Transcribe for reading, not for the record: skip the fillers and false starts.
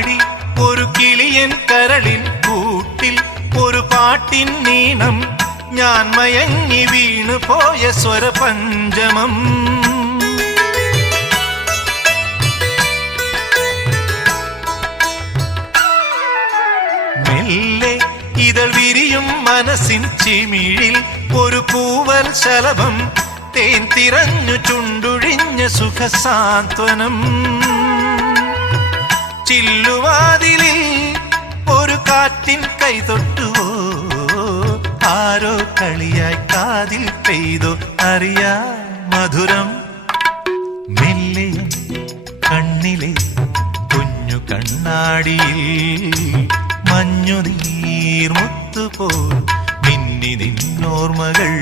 പാടി ഒരു കിളിയൻ കരളിൻ കൂട്ടിൽ ഒരു പാട്ടിൻ നീണം ഞാൻ മയങ്ങി വീണു പോയ സ്വരപഞ്ചമം. മെല്ലെ ഇതൾ വിരിയും മനസ്സിൻ ചിമിഴിൽ ഒരു പൂവൽ ശലഭം തേൻ തിരഞ്ഞു ചുണ്ടുഴിഞ്ഞ സുഖസാന്ത്വനം. ചില്ലുവാതിലിൽ ഒരു കാറ്റിൻ കൈതൊട്ടുവോ, ആരോ കളിയായി കാതിൽ പെയ്തോ അറിയാ മധുരം. മെല്ലെ കണ്ണിലെ കുഞ്ഞു കണ്ണാടിയിൽ മഞ്ഞു നീർമുത്തുപോൽ മിന്നി നിന്നോർമകൾ.